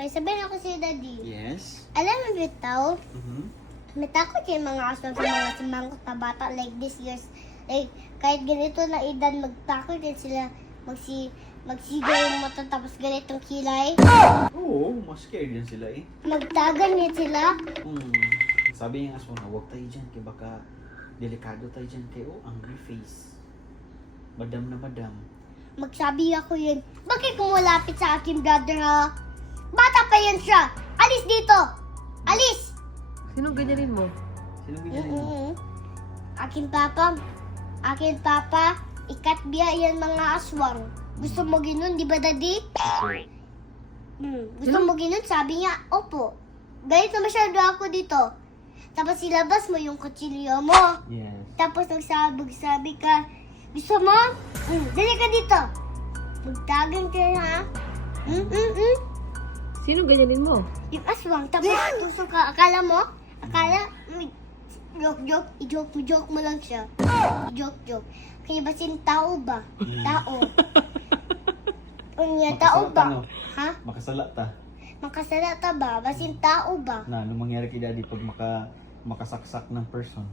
May sabihin ako si Daddy. Yes. Alam mo bitaw, Mhm. may takot yung mga aso sa mga simangot na bata like this years. Like, kahit ganito na edad, magtakot din sila. Magsigaw yung mata tapos ganitong kilay. Oo, mas scared yan sila eh. Magtagan din sila. Sabi niya aso na, huwag tayo dyan, kaya baka delikado tayo dyan. Kaya angry face. Madam na madam. Magsabi ako yun, bakit kumulapit sa akin brother ha? Bata pa yan siya! Alis dito! Alis! Sino ganyanin mo? Sino ganyan mo? Mm-mm. Akin papa, ikat biya yan mga aswang. Gusto mo ginon, di ba daddy? Gusto mo ginon? Sabi niya, opo. Ganito masyado ako dito. Tapos ilabas mo yung kutsilyo mo. Yes. Tapos nagsabi ka, gusto mo? Dali ka dito. Magtagan ka ha? Sino ganyanin mo? Yung aswang, tapos tusok ka. Akala, i-joke mo lang siya. I-joke. Kaya ba sin tao ba? Tao. Unya, tao ba? Makasala Ha? Makasala ta. Makasala ta ba? Basin tao ba? Na, anong mangyari kay daddy pag makasaksak ng person?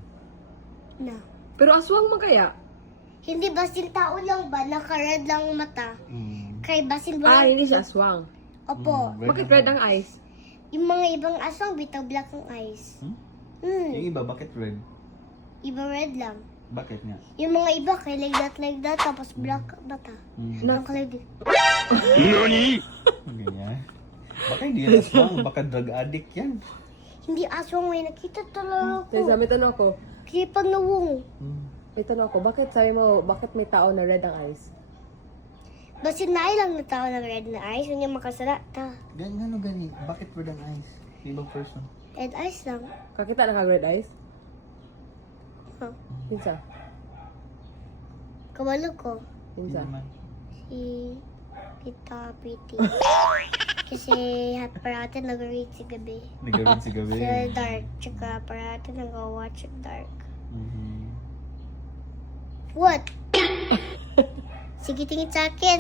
Na. Pero aswang man kaya? Hindi basin tao lang ba? Naka-red lang ang mata. Kaya basin Ah, ba? hindi siya aswang. Opo. Bakit red ang eyes? Yung mga ibang aswang, bitaw black ang eyes. Yung iba, bakit red? Iba red lang. Bakit nga? Yung mga iba, kay like that, tapos black mata. Na- Ang kalay din. Ganyan. Baka hindi yan aswang, baka drug addict yan. Hindi aswang, may nakita talaga Sa ako. may tanong ako, Kaya pag nawong, bakit sabi mo, bakit may tao na red ang eyes? basin na lang na tao ng red na eyes, hindi makasala. Ganyan o gani? Bakit red ang eyes? Yung ibang person. Red eyes lang. Kakita na ka red eyes? Huh. Pinsa? Kawalo ko, Hindi Pinsa? naman. si Tita Pretty. Kasi parati nag-read si gabi. Nagawin si gabi. Sa dark, tsaka parati nag-watch at dark. What? Sige, tingin sa akin.